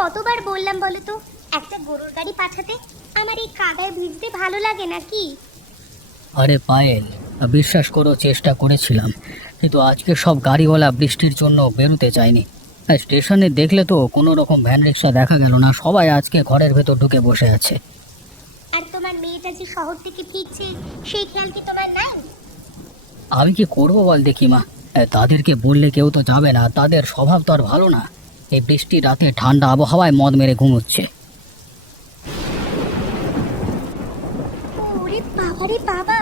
কতবার বললাম বলো তো? একটা গরুর গাড়ি পাঠাতে আমার এই কাদায় ভিজতে ভালো লাগে নাকি? আরে পায়েল বিশ্বাস করো চেষ্টা করেছিলাম কিন্তু আজকে সব গাড়িওয়ালা বৃষ্টির জন্য বেরোতে চায়নি। আর স্টেশনে দেখলে তো কোনো রকম ভ্যান রিক্সা দেখা গেল না সবাই আজকে ঘরের ভেতর ঢুকে বসে আছে। আর তোমার মেয়েটা যে শহর থেকে ফিরছে সেই খেয়াল কি তোমার নাই? আমি কি করব বল দেখি মা তাদেরকে বললে কেউ তো যাবে না তাদের স্বভাব তো আর ভালো না। এই বৃষ্টি রাতে ঠান্ডা আবহাওয়ায় মদ মেরে ঘুমোচ্ছে ওরে বাবা রে বাবা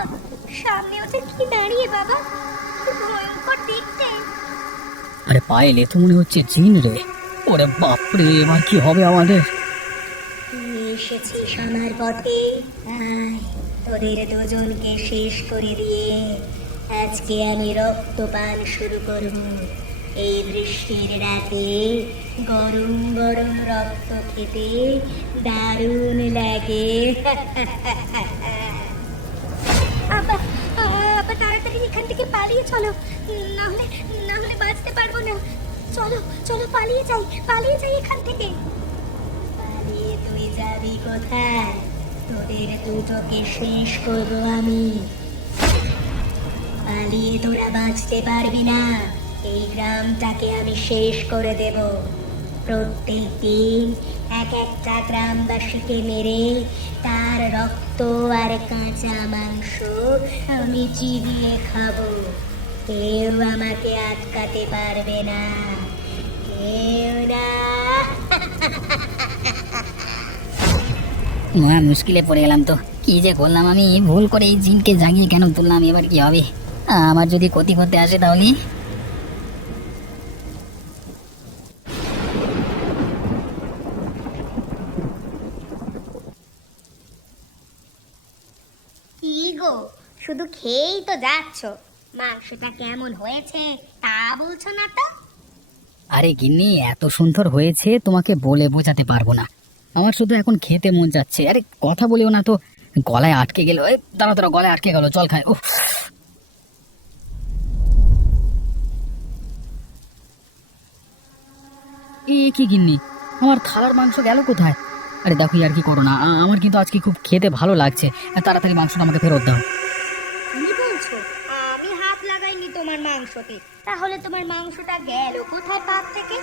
সামনে ওটা কি দাঁড়িয়ে বাবা? ভয়ঙ্কর দেখতে। আরে পায়েল এ তো মনে হচ্ছে জিন রে। ওরে বাপরে এবার কি হবে আমাদের? তুই এসেছিস আমার পথে? আয় তোদের দুজনকে শেষ করে দিয়ে আজকে আমি রক্তপান শুরু করব। এই বৃষ্টির রাতে গরম গরম রক্ত খেতে দারুণ লাগে। তাড়াতাড়ি এখান থেকে পালিয়ে চলো। না হলে না হলে বাঁচতে পারব না। চলো চলো পালিয়ে যাই পালিয়ে যাই এখান থেকে। পালিয়ে তুই যাবি কোথায়? তোদের দুটোকে শেষ করব আমি। পালিয়ে তোরা বাঁচতে পারবি না। এই গ্রামটাকে আমি শেষ করে দেব। প্রত্যেক দিন এক একটা গ্রামবাসীকে মেরে তার রক্ত আর কাঁচা মাংস আমি চিবিয়ে খাব। কেউ আমাকে আটকাতে পারবে না। কেউ না। মা মুশকিলে পড়ে গেলাম তো। কি যে করলাম আমি? ভুল করে এই জিনকে জাগিয়ে কেন তুললাম? এবার কি হবে? আমার যদি ক্ষতি করতে আসে তাহলে? গো, শুধু খেয়েই তো যাচ্ছ। মাংসটা কেমন হয়েছে তা বলছো না তো? আরে গিন্নি, এত সুন্দর হয়েছে তোমাকে বলে বোঝাতে পারব না। আমার শুধু এখন খেতে মন যাচ্ছে। আরে কথা বলিও না তো। গলায় আটকে গেল। এই দাঁড়া দাঁড়া গলায় আটকে গেল। জল খায় উফ। এ কি গিন্নি? আমার থালার মাংস গেল কোথায়? আরে দেখো আর কি করো না। আমার কিন্তু আজকে খুব খেতে ভালো লাগছে। তাড়াতাড়ি মাংসটা আমাকে ফেরত দাও। কি বলছো? আমি হাত লাগাইনি তোমার মাংসতে। তাহলে তোমার মাংসটা গেল কোথায় পাক থেকে?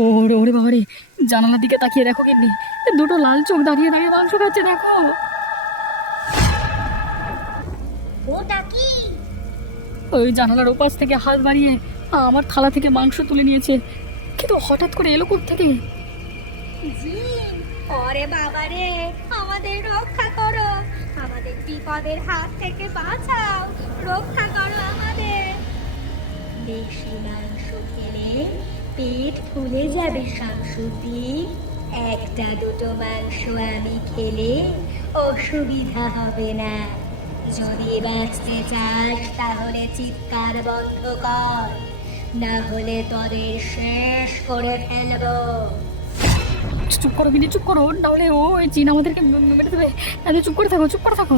ওরে ওরে বাবারে জানালার দিকে তাকিয়ে দেখো গিন্নি। দুটো লাল চোখ দাঁড়িয়ে দাঁড়িয়ে মাংস খাচ্ছে দেখো। ওটা কি? ওই জানালার ওপাশ থেকে হাত বাড়িয়ে আমার থালা থেকে মাংস তুলে নিয়েছে। কিন্তু হঠাৎ করে এলো থেকে? ওরে বাবা রে, আমাদের রক্ষা করো। আমাদের বিপদের হাত থেকে বাঁচাও, রক্ষা করো আমাদের। বেশি মাংস খেলে পেট ফুলে যাবে শামসুদ্দি একটা দুটো মাংস আমি খেলে অসুবিধা হবে না। যদি বাঁচতে চাস, তাহলে চিৎকার বন্ধ কর। না হলে তোদের শেষ করে ফেলব। চুপ করো গিনি চুপ করো। নাহলে ও ওই চিন আমাদেরকে মেরে দেবে। আরে চুপ করে থাকো চুপ করে থাকো।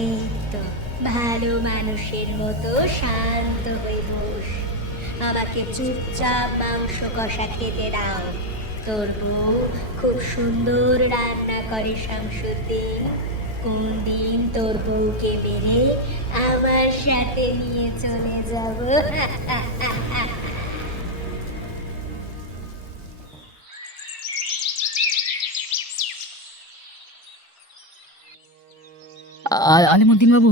এই তো ভালো মানুষের মতো শান্ত হয়ে বস। আমাকে চুপচাপ মাংস কষা খেতে দাও। তোর বউ খুব সুন্দর রান্না করে শামসুদ্দিন। কোন দিন তোর বউকে মেরে আমার সাথে নিয়ে চলে যাব? আলিমুদ্দিন বাবু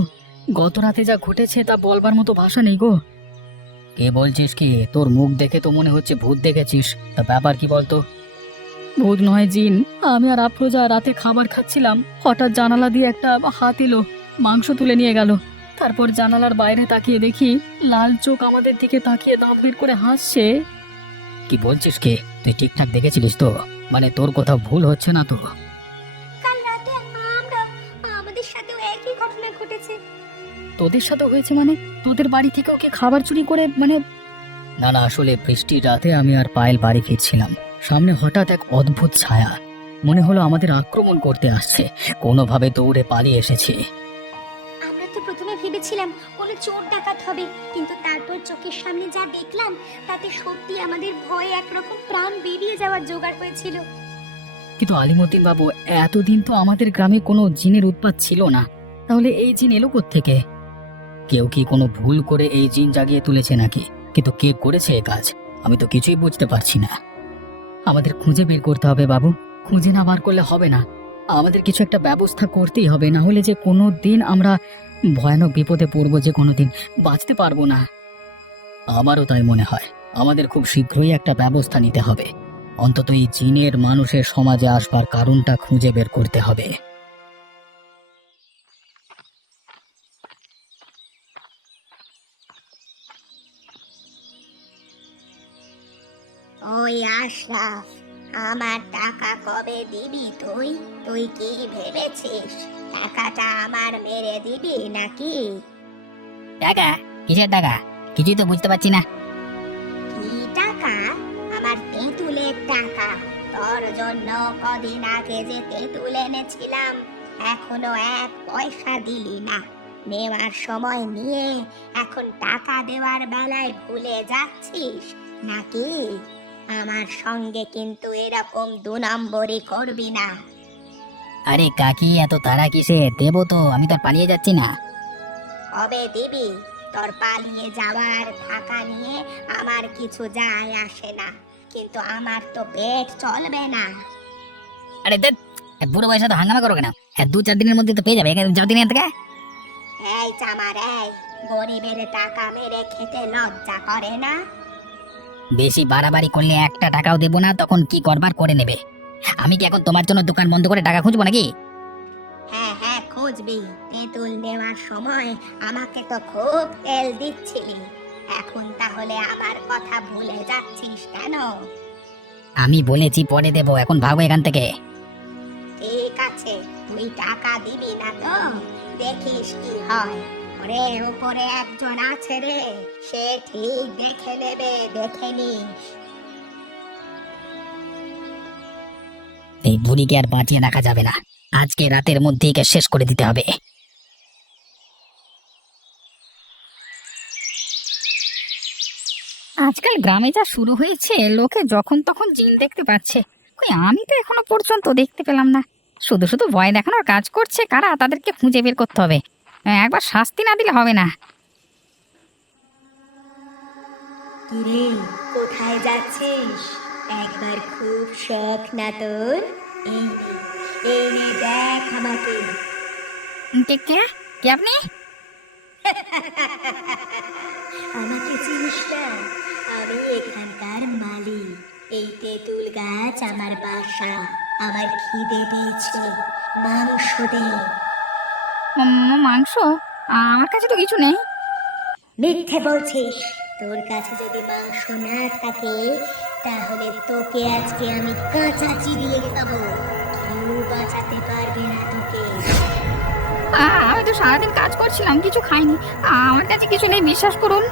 গত রাতে যা ঘটেছে তা বলবার মতো ভাষা নেই গো। কে বলছিস কি? তোর মুখ দেখে তো মনে হচ্ছে ভূত দেখেছিস। তা ব্যাপার কি বলতো? ভূত নয় জিন আমি আর আফরোজা রাতে খাবার খাচ্ছিলাম। হঠাৎ জানালা দিয়ে একটা হাত এলো মাংস তুলে নিয়ে গেল। তারপর জানালার বাইরে তাকিয়ে দেখি লাল চোখ আমাদের দিকে তাকিয়ে দাঁত বের করে হাসছে। কি বলছিস কে? তুই ঠিকঠাক দেখেছিলিস তো? মানে তোর কোথাও ভুল হচ্ছে না তো? কাল রাতে আমরা আমাদের সাথেও একই ঘটনা ঘটেছে। তোদের সাথে হয়েছে মানে? তোদের বাড়ি থেকেও কি খাবার চুরি করে মানে না না আসলে বৃষ্টির রাতে আমি আর পায়েল বাড়ি ফিরছিলাম। সামনে হঠাৎ এক অদ্ভুত ছায়া। মনে হলো আমাদের আক্রমণ করতে আসছে। কোনোভাবে দৌড়ে পালিয়ে এসেছি। আমরা তো প্রথমে ভেবেছিলাম কোনো চোর ডাকাত হবে কিন্তু তারপর চোখের সামনে যা দেখলাম তাতে সত্যি আমাদের ভয়ে একরকম প্রাণ বেরিয়ে যাওয়ার জোগাড় হয়েছিল। কিন্তু আলিমুদ্দিন বাবু এতদিন তো আমাদের গ্রামে কোনো জিনের উৎপাত ছিল না। তাহলে এই জিন এলো থেকে কেউ কি কোনো ভুল করে এই জিন জাগিয়ে তুলেছে নাকি? কিন্তু কে করেছে এ কাজ? আমি তো কিছুই বুঝতে পারছি না। আমাদের খুঁজে বের করতে হবে বাবু। খুঁজে না বার করলে হবে না। আমাদের কিছু একটা ব্যবস্থা করতেই হবে, না হলে যে কোনো দিন আমরা ভয়ানক বিপদে পড়ব যে কোনো দিন বাঁচতে পারব না। আমারও তাই মনে হয়। আমাদের খুব শীঘ্রই একটা ব্যবস্থা নিতে হবে। অন্তত এই চীনের মানুষের সমাজে আসবার কারণটা খুঁজে বের করতে হবে। ওই আশরাফ আমার টাকা কবে দিবি তুই? তুই কি ভেবেছিস? টাকাটা আমার মেরে দিবি নাকি? টাকা? কিসের টাকা? কিছুই তো বুঝতে পারছি না। কি টাকা? আমার তেঁতুলের টাকা। তোর জন্য কদিন আগে যে তেঁতুল এনেছিলাম এখনও এক পয়সা দিলি না। নেওয়ার সময় নিয়ে এখন টাকা দেওয়ার বেলায় ভুলে যাচ্ছিস নাকি? আমার সঙ্গে কিন্তু এরকম দু নম্বরই করবি না। আরে কাকি এত তারা কিসে দেবো তো আমি তো আর পালিয়ে যাচ্ছি না। কবে দিবি? তোর পালিয়ে যাওয়ার টাকা নিয়ে আমার কিছু যায় আসে না। কিন্তু আমার তো পেট চলবে না। আরে দেখ বুড়ো বয়সে তো হাঙ্গামা করো কেন? হ্যাঁ, দু চার দিনের মধ্যে তো পেয়ে যাবে এখানে যাও দিনের থেকে। এই চামার এই গরিবের টাকা মেরে খেতে লজ্জা করে না? বেশি বাড়াবাড়ি করলে একটা টাকাও দেবো না তখন কি করবার করে নেবে? আমি কি এখন তোমার জন্য দোকান বন্ধ করে টাকা খুঁজবো নাকি? হ্যাঁ হ্যাঁ খুঁজবি। তেঁতুল নেওয়ার সময় আমাকে তো খুব তেল দিচ্ছিলি। এখন তাহলে আমার কথা ভুলে যাচ্ছিস কেন? আমি বলেছি পরে দেবো এখন ভাগো এখান থেকে। ঠিক আছে তুই টাকা দিবি না তো? দেখিস কি হয়। ওরে উপরে একজন আছে রে, সে ঠিক দেখে নেবে, দেখে এই বুড়িকে আর বাঁচিয়ে রাখা যাবে না। আজকে রাতের মধ্যেই একে শেষ করে দিতে হবে। আজকাল গ্রামে যা শুরু হয়েছে, লোকে যখন তখন জিন দেখতে পাচ্ছে। কই, আমি তো এখনও পর্যন্ত দেখতে পেলাম না। শুধু শুধু ভয় দেখানোর কাজ করছে কারা, তাদেরকে খুঁজে বের করতে হবে। একবার শাস্তি না দিলে হবে না। কিরে কোথায় যাচ্ছিস? একবার খুব শখ না তোর? এই এই নে দেখ আমাকে। কে কে? কে আপনি? আমাকে চিনিস না? আমি এখানকার মালিক। এই তেঁতুল গাছ আমার বাসা। আমার খিদে পেয়েছে। মাংস দে। উম, মাংস আমার কাছে তো কিছু নেই। মিথ্যে বলছিস। তোর কাছে যদি মাংস না থাকে তাহলে তোকে আজকে আমি কাঁচা চিবিয়ে খাব। কেউ বাঁচাতে পারবে না তোকে। আমি তো সারাদিন কাজ করছিলাম কিছু খাইনি। আমার কাছে কিছু নেই বিশ্বাস করুন।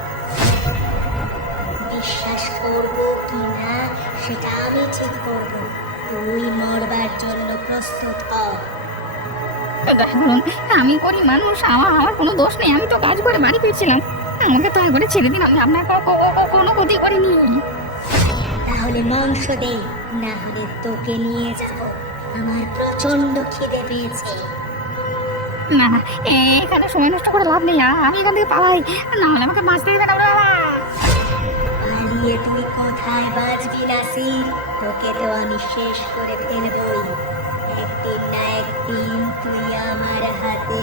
বিশ্বাস করব কি না সেটা আমি ঠিক করব। তুই মরবার জন্য প্রস্তুত হ। দয়া করুন আমি করি মানুষ আমার আমার কোনো দোষ নেই আমি তো কাজ করে বাড়ি ফিরছিলাম। আমাকে দয়া করে ছেড়ে দিন আমি আপনার কোনো ক্ষতি করিনি। তাহলে মাংস দে না হলে তোকে নিয়ে যাব। আমার প্রচণ্ড খিদে পেয়েছে। না না এখানে সময় নষ্ট করে লাভ নেই আমি এখান থেকে পালাই। না হলে আমাকে বাঁচতে দেবে না বাবা। পালিয়ে তুই কোথায় বাঁচবি নাসির? তোকে তো আমি শেষ করে ফেলবই। তুই আমার হাতে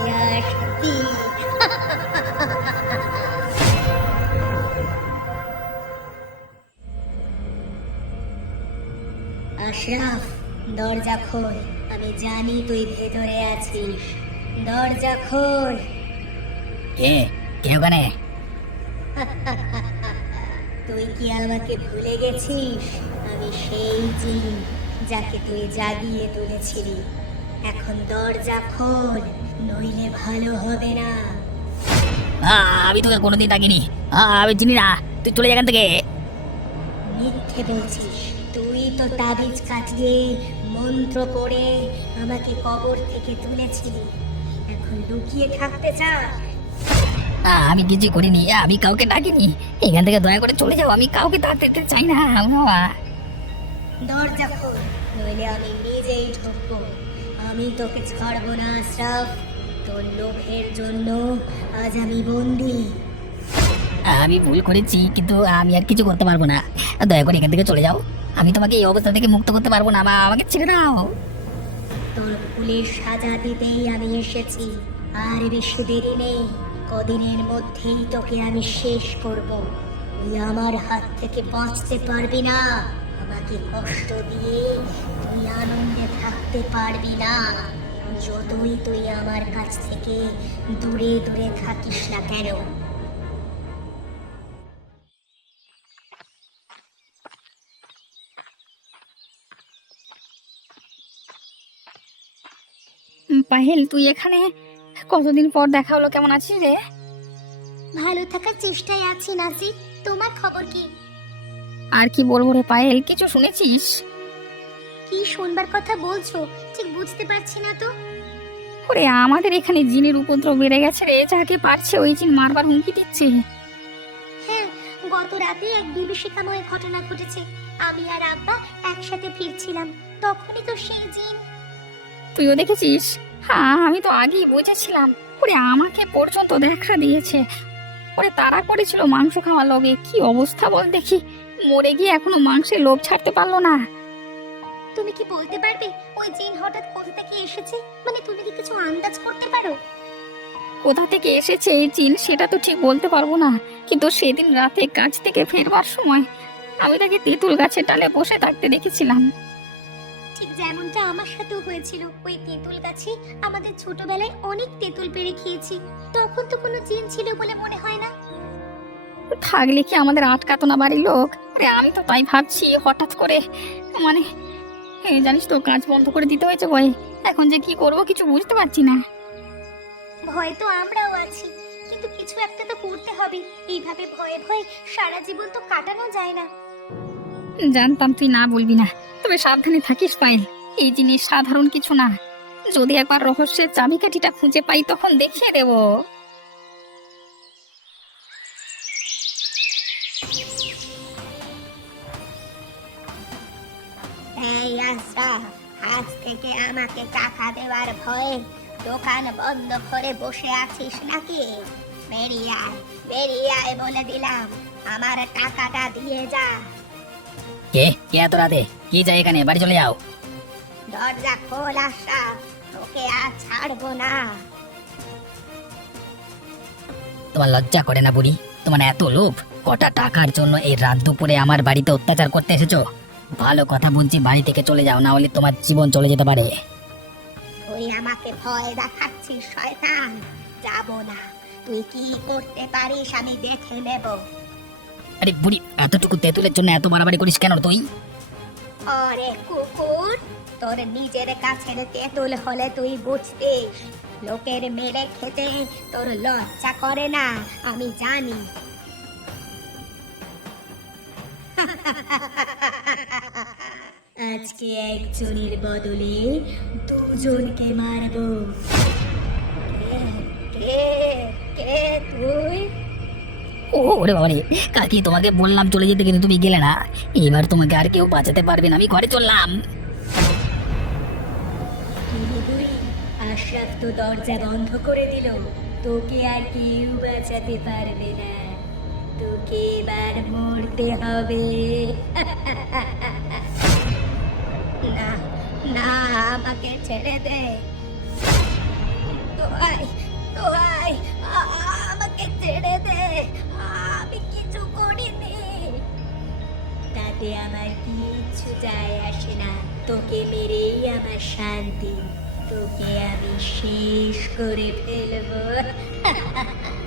আশরাফ দরজা খোল আমি জানি তুই ভেতরে আছিস দরজা খোল কে কে ওখানে তুই কি আমাকে ভুলে গেছিস আমি সেই জিন যাকে তুই জাগিয়ে তুলেছিলি এখন দরজা খোল নইলে ভালো হবে না। আমি তোকে কোনোদিন ডাকিনি। আমি চিনি না। তুই চলে যা এখান থেকে। মিথ্যে বলছিস। তুই তো তাবিজ কাটিয়ে মন্ত্র করে আমাকে কবর থেকে তুলেছিলি। এখন লুকিয়ে থাকতে চাস আমি কিছু করিনি। আমি কাউকে ডাকিনি। এখান থেকে দয়া করে চলে যাও। আমি কাউকে ডাকতে চাই না। দরজা খোল নইলে আমি নিজেই ঢুকবো। আমি তোকে ছাড়বো না আশরাফ। তোর লোভের জন্য আজ আমি বন্দি। আমি ভুল করেছি কিন্তু আমি আর কিছু করতে পারব না। দয়া করে এখান থেকে চলে যাও। আমি তোমাকে এই অবস্থা থেকে মুক্ত করতে পারব না মা আমাকে ছেড়ে দাও। তোর পুলিশ সাজা দিতেই আমি এসেছি। আর বেশি দেরি নেই কদিনের মধ্যেই তোকে আমি শেষ করব। তুই আমার হাত থেকে বাঁচতে পারবি না। আমাকে কষ্ট দিয়ে তুই আনন্দে থাকতে পারবি না। যতই তুই আমার কাছ থেকে দূরে দূরে থাকিস না কেন? পাহেল তুই এখানে? কতদিন পর দেখা হলো কেমন আছিস রে? ভালো থাকার চেষ্টায় আছি নাজির তোমার খবর কি? আর কি বলব রে পায়েল কিছু শুনেছিস? কি শুনবার কথা বলছো? ঠিক বুঝতে পারছি না তো। ওরে আমাদের এখানে জিনের উপদ্রব বেড়ে গেছে রে যাকে পারছে ওই জিন মারবার হুমকি দিচ্ছে। হ্যাঁ গত রাতে এক বিভীষিকাময় ঘটনা ঘটেছে। আমি আর আব্বা একসাথে ফিরছিলাম। তখনই তো সেই জিন। তুইও দেখেছিস? হ্যাঁ আমি তো আগেই বুঝেছিলাম। ওরে আমাকে পর্যন্ত দেখা দিয়েছে। ওরে তারা করেছিল মাংস খাওয়ার লগে। কি অবস্থা বল দেখি। মরে গিয়ে এখনও মাংসের লোভ ছাড়তে পারল না। তুমি কি বলতে পারবে? ওই জিন হঠাৎ কোথা থেকে এসেছে? মানে তুমি কি কিছু আন্দাজ করতে পারো? কোথা থেকে এসেছে এই চিন সেটা তো ঠিক বলতে পারব না। কিন্তু সেদিন রাতে কাজ থেকে ফেরবার সময় আমি তাকে তেঁতুল গাছের ডালে বসে থাকতে দেখেছিলাম। ঠিক যেমনটা আমার সাথেও হয়েছিল। ওই তেঁতুল গাছে আমাদের ছোটবেলায় অনেক তেঁতুল পেড়ে খেয়েছি। তখন তো কোনো জিন ছিল বলে মনে হয় না। থাকলে কি আমাদের আটকাতো না বাড়ির লোক? আরে আমি তো তাই ভাবছি হঠাৎ করে মানে এ, জানিস তো কাজ বন্ধ করে দিতে হয়েছে ভয়ে এখন যে কি করব কিছু বুঝতে পারছি না। ভয় তো আমরাও আছি কিন্তু কিছু একটা তো করতে হবে। এইভাবে ভয়ে ভয়ে সারা জীবন তো কাটানো যায় না। জানতাম তুই না বলবি না তবে সাবধানে থাকিস পায়েল। এই জিনিস সাধারণ কিছু না। যদি একবার রহস্যের চাবিকাঠিটা খুঁজে পাই তখন দেখিয়ে দেবো। আজ থেকে আমাকে টাকা দেওয়ার ভয়ে দোকান বন্ধ করে বসে আছিস নাকি? বেরিয়ে আয় বেরিয়ে আয় বলে দিলাম। আমার টাকাটা দিয়ে যা। কে? কে এত রাতে? কি চাই এখানে? বাড়ি চলে যাও। দরজা খোল তোকে আর ছাড়বো না। তোমার লজ্জা করে না বুড়ি? তোমার এত লোভ? কটা টাকার জন্য এই রাত দুপুরে আমার বাড়িতে অত্যাচার করতে এসেছ? ভালো কথা বলছি বাড়ি থেকে চলে যাও না হলে তোমার জীবন চলে যেতে পারে। তুই আমাকে ভয় দেখাচ্ছিস শয়তান। যাব না। তুই কি করতে পারিস আমি দেখে নেব। আরে বুড়ি এতটুকু তেঁতুলের জন্য এত বাড়াবাড়ি করিস কেন তুই? ওরে কুকুর তোর নিজের কাছের তেঁতুল হলে তুই বুঝতিস লোকের মেরে খেতে তোর লজ্জা করে না আমি জানি। আজকে একজনের বদলে দুজনকে মারবো। কে কে তুই? ও ওরে বাবা রে কাকি তোমাকে বললাম চলে যেতে কিন্তু তুমি গেলে না। এবার তোমাকে আর কেউ বাঁচাতে পারবে না আমি ঘরে চললাম। আশরাফ তো দরজা বন্ধ করে দিল। তোকে আর কেউ বাঁচাতে পারবে না। তোকে এবার মরতে হবে। না না আমাকে ছেড়ে দে। দোহাই দোহাই আমাকে ছেড়ে দে। আমি কিছু করিনি। তাতে আমার কিচ্ছু যায় আসে না। তোকে মেরেই আমার শান্তি। তোকে আমি শেষ করে ফেলব।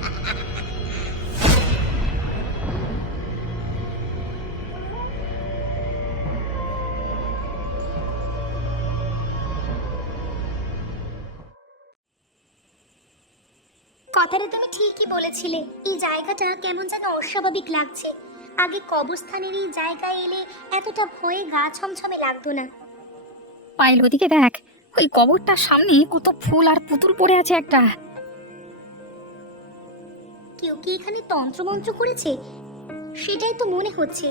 বলেছিলে এই জায়গাটা কেমন যেন অস্বাভাবিক লাগছে। আগে কবরস্থানের এই জায়গায় এলে এতটা ভয়ে গা ছমছমে লাগতো না। পায়েল ওদিকে দেখ ওই কবরটার সামনে কত ফুল আর পুতুল পড়ে আছে একটা। কেউ কি এখানে তন্ত্রমন্ত্র করেছে? সেটাই তো মনে হচ্ছে।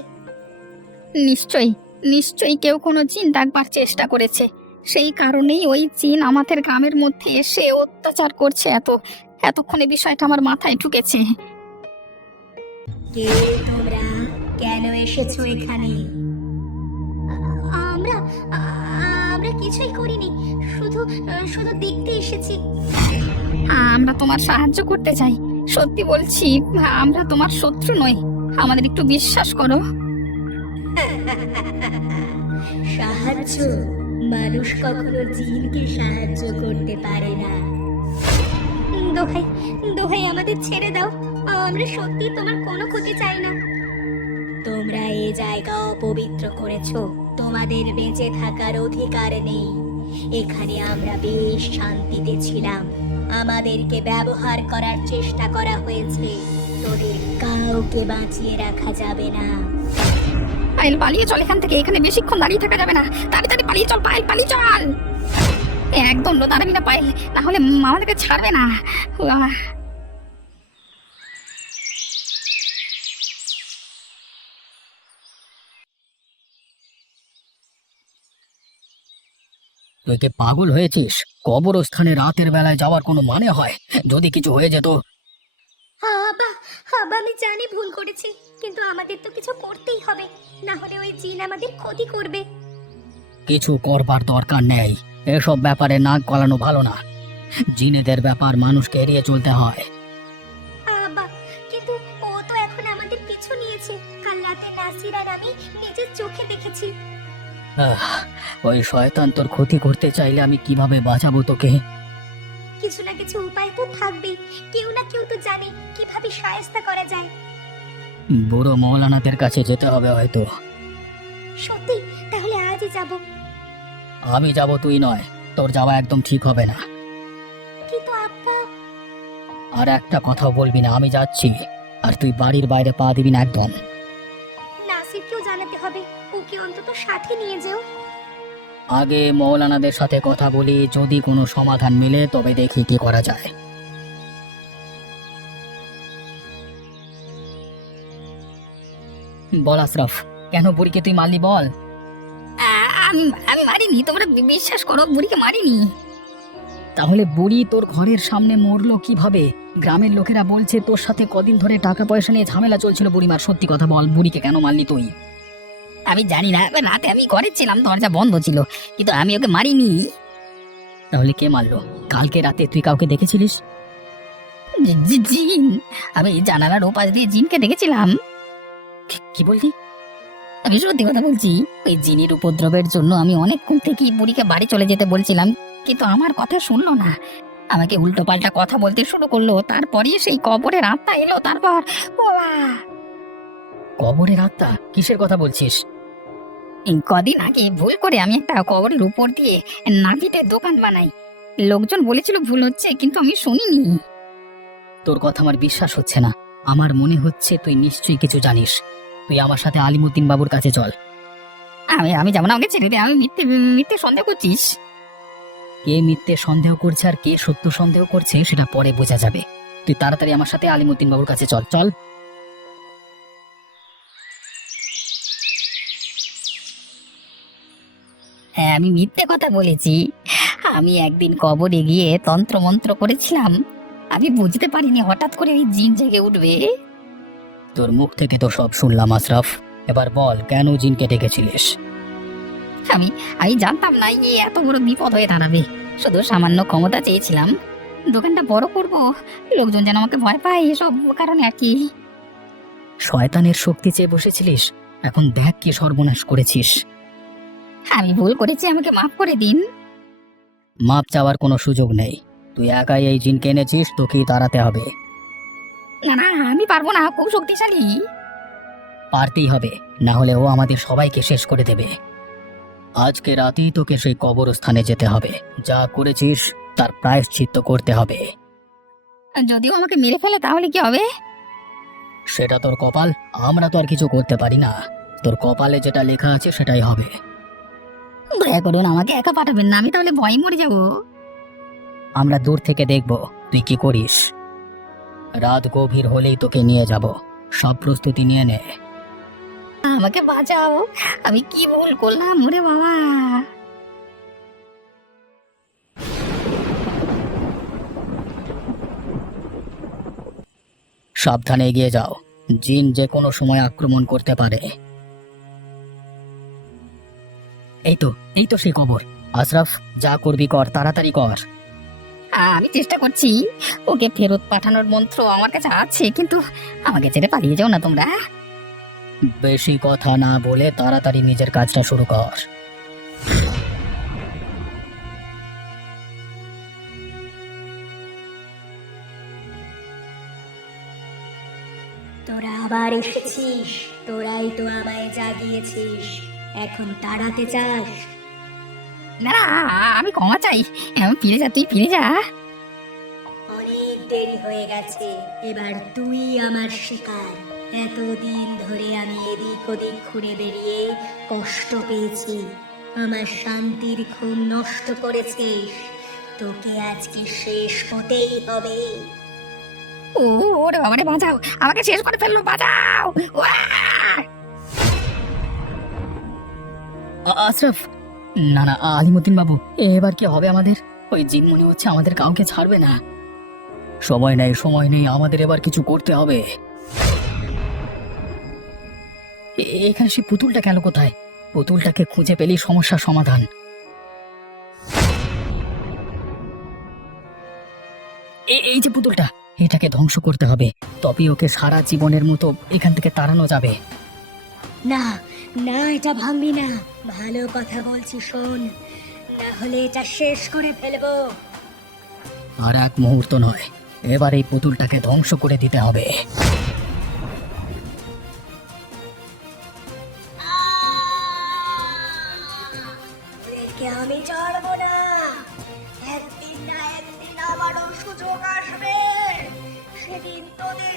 নিশ্চয়ই নিশ্চয়ই কেউ কোনো জিন ডাকবার চেষ্টা করেছে। সেই কারণেই ওই জিন আমাদের গ্রামের মধ্যে এসে অত্যাচার করছে এত। এতক্ষণে বিষয়টা আমার মাথায় ঢুকেছে। কে তোমরা কেন এসেছ এখানে? আমরা আমরা কিছুই করিনি শুধু শুধু দেখতে এসেছি। আমরা তোমার সাহায্য করতে চাই। সত্যি বলছি আমরা তোমার শত্রু নই। আমাদের একটু বিশ্বাস করো। সাহায্য? মানুষ কখনো জিনকে সাহায্য করতে পারে দোহাই দোহাই আমাদের ছেড়ে দাও। আমরা সত্যি তোমার কোনো ক্ষতি চাই না। তোমরা এই জায়গা অপবিত্র করেছ। তোমাদের বেঁচে থাকার অধিকার নেই। এখানে আমরা বেশ শান্তিতে ছিলাম। আমাদেরকে ব্যবহার করার চেষ্টা করা হয়েছে। তোদের কাউকে বাঁচিয়ে রাখা যাবে না। পায়েল, পালিয়ে চল। এখান থেকে এখানে বেশিক্ষণ দাঁড়িয়ে থাকা যাবে না। তাড়াতাড়ি পালিয়ে চল, পায়েল, পালিয়ে চল। একদম লো দাঁড়াবি না পায়েল না হলে মা ছাড়বে না। তুই কি পাগল হয়েছিস? কবরস্থানে রাতের বেলায় যাওয়ার কোনো মানে হয়? যদি কিছু হয়ে যেত। আবা আবা আমি জানি ভুল করেছি কিন্তু আমাদের তো কিছু করতেই হবে। না হলে ওই জিন আমাদের ক্ষতি করবে। কিছু করবার দরকার নেই। এসব ব্যাপারে নাক গলানো ভালো না। জিনেদের ব্যাপার মানুষকে এড়িয়ে চলতে হয়। কিন্তু ও তো এখন আমাদের পিছু নিয়েছে। কাল রাতে নাসির আর আমি নিজের চোখে দেখেছি। আহ, ওই শয়তান তোর ক্ষতি করতে চাইলে আমি কীভাবে বাঁচাবো তোকে? কিছু না কিছু উপায় তো থাকবেই। কেউ না কেউ তো জানে কীভাবে সায়স্তা করা যায়। বুড়ো মৌলানাদের কাছে যেতে হবে হয়তো। সত্যি? তাহলে আজই যাব। আমি যাব তুই নয়। তোর যাওয়া একদম ঠিক হবে না। কিন্তু আর একটা কথা বলবি না আমি যাচ্ছি। আর তুই বাড়ির বাইরে পা দিবি না একদম। নাসিরকেও জানাতে হবে ওকে অন্তত সাথে নিয়ে যেও। আগে মৌলানাদের সাথে কথা বলি যদি কোনো সমাধান মিলে তবে দেখি কি করা যায়। বল আশরাফ কেন বুড়িকে তুই মারলি বল? আমি আমি মারিনি, তোমরা বিশ্বাস করো, বুড়িকে মারিনি। তাহলে বুড়ি তোর ঘরের সামনে মরলো কীভাবে? গ্রামের লোকেরা বলছে, তোর সাথে কদিন ধরে টাকা পয়সা নিয়ে ঝামেলা চলছিল, বুড়িমার। সত্যি কথা বল, বুড়িকে কেন মারলি তুই? আমি জানি না রাতে আমি ঘরে ছিলাম, দরজা বন্ধ ছিল, কিন্তু আমি ওকে মারিনি। তাহলে কে মারলো? কালকে রাতে তুই কাউকে দেখেছিলিস? জিন। আমি জানালার ওপাশ দিয়ে জিনকে দেখেছিলাম। কি বললি? আমি সত্যি কথা বলছি ওই জিনের উপদ্রবের জন্য আমি অনেকক্ষণ থেকেই বুড়িকে বাড়ি চলে যেতে বলছিলাম কিন্তু আমার কথা শুনলো না। আমাকে উল্টো পাল্টা কথা বলতে শুরু করল তারপরে সেই কবরের আত্মা এলো তারপর কবরের আত্মা? কিসের কথা বলছিস? কদিন আগে ভুল করে আমি একটা কবরের উপর দিয়ে নাভিতে দোকান বানাই। লোকজন বলেছিল ভুল হচ্ছে কিন্তু আমি শুনিনি। তোর কথা আমার বিশ্বাস হচ্ছে না। আমার মনে হচ্ছে তুই নিশ্চয়ই কিছু জানিস। তুই আমার সাথে আলিমুদ্দিন বাবুর কাছে চল। আমি আমি যেমন আমাকে ছেড়ে দে, আমি মিথ্যে মিথ্যে সন্দেহ করছিস। কে মিথ্যে সন্দেহ করছে আর কে সত্য সন্দেহ করছে সেটা পরে বোঝা যাবে। তুই তাড়াতাড়ি আমার সাথে আলিমুদ্দিন বাবুর কাছে চল চল। হ্যাঁ আমি মিথ্যে কথা বলেছি। আমি একদিন কবরে গিয়ে তন্ত্র মন্ত্র করেছিলাম। আমি বুঝতে পারিনি হঠাৎ করে এই জিন জেগে উঠবে। তোর মুখ থেকে তো সব শুনলাম আশরাফ। এবার বল কেন জিনকে ডেকেছিলিস? আমি আমি জানতাম না এই এত বড় বিপদ হয়ে দাঁড়াবে। শুধু সামান্য ক্ষমতা চেয়েছিলাম। দোকানটা বড় করব লোকজন যেন আমাকে ভয় পায় এসব কারণে আর কি। শয়তানের শক্তি চেয়ে বসেছিলিস? এখন দেখ কি সর্বনাশ করেছিস। আমি ভুল করেছি আমাকে মাফ করে দিন। মাপ চাওয়ার কোনো সুযোগ নেই। তুই একাই এই জিনকে এনেছিস তোকেই তাড়াতে হবে। না না আমি পারব না খুব শক্তিশালী। পারতেই হবে না হলে ও আমাদের সবাইকে শেষ করে দেবে। আজকে রাতেই তোকে সেই কবরস্থানে যেতে হবে। যা করেছিস তার প্রায়শ্চিত্ত করতে হবে। যদিও আমাকে মেরে ফেলে তাহলে কি হবে? সেটা তোর কপাল আমরা তো আর কিছু করতে পারি না। তোর কপালে যেটা লেখা আছে সেটাই হবে। দয়া করুন আমাকে একা পাঠাবেন না আমি তাহলে ভয়ে মরে যাব। আমরা দূর থেকে দেখব তুই কি করিস। রাত গভীর হলেই তোকে নিয়ে যাব। সব প্রস্তুতি নিয়ে নে। আমাকে বাঁচাও। আমি কি ভুল করলাম ওরে বাবা? সাবধানে এগিয়ে যাও। জিন যে কোনো সময় আক্রমণ করতে পারে। এই তো এই তো সেই কবর। আশরাফ যা করবি কর তাড়াতাড়ি কর। আমি চেষ্টা করছি। ওকে ফেরত পাঠানোর মন্ত্র আমার কাছে আছে কিন্তু আমাকে ছেড়ে পালিয়ে যাও না তোমরা। বেশি কথা না বলে তাড়াতাড়ি নিজের কাজটা শুরু কর। তোরা আবার এসেছিস? তোরাই তো আমায় জাগিয়েছিস। এখন তাড়াতে চাস? না না আমি ক্ষমা চাই। আমি ফিরে যা তুই ফিরে যা। অনেক দেরি হয়ে গেছে। এবার তুই আমার শিকার। এতদিন ধরে আমি এদিক ওদিক ঘুরে বেরিয়ে কষ্ট পেয়েছি। আমার শান্তির ঘুম নষ্ট করেছিস। তোকে আজকে শেষ হতেই হবে। ও ওরে বাবারে বাঁচাও। আমাকে শেষ করে ফেলল বাঁচাও। আশরাফ না না আলিমুদ্দিন বাবু, এবার কি হবে আমাদের? ওই জিন মনে হচ্ছে আমাদের কাউকে ছাড়বে না। সময় নেই সময় নেই, আমাদের এবার কিছু করতে হবে। এখানে সে পুতুলটা গেল কোথায়? পুতুলটাকে খুঁজে পেলেই সমস্যার সমাধান। এই যে পুতুলটা, এটাকে ধ্বংস করতে হবে। তবেই ওকে সারা জীবনের মতো এখান থেকে তাড়ানো যাবে। না না এটা ভাঙবি না। ভালো কথা বলছি শোন। না হলে এটা শেষ করে ফেলব। আর এক মুহূর্ত নয় এবার এই পুতুলটাকে ধ্বংস করে দিতে হবে। আমি ছাড়বো না। একদিন না একদিন সুযোগ আসবে। সেদিন তোদের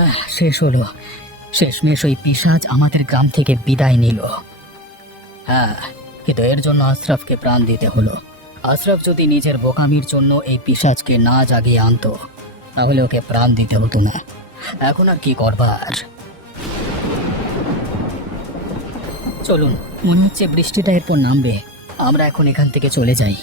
হ্যাঁ শেষ হলো। শেষমেশ ওই পিসাজ আমাদের গ্রাম থেকে বিদায় নিল। হ্যাঁ কিন্তু এর জন্য আশরাফকে প্রাণ দিতে হলো। আশরাফ যদি নিজের বোকামির জন্য এই পিসাজকে না জাগিয়ে আনতো, তাহলে ওকে প্রাণ দিতে হতো না। এখন আর কি করবার? চলুন, মনে হচ্ছে বৃষ্টিটা এরপর নামবে। আমরা এখন এখান থেকে চলে যাই।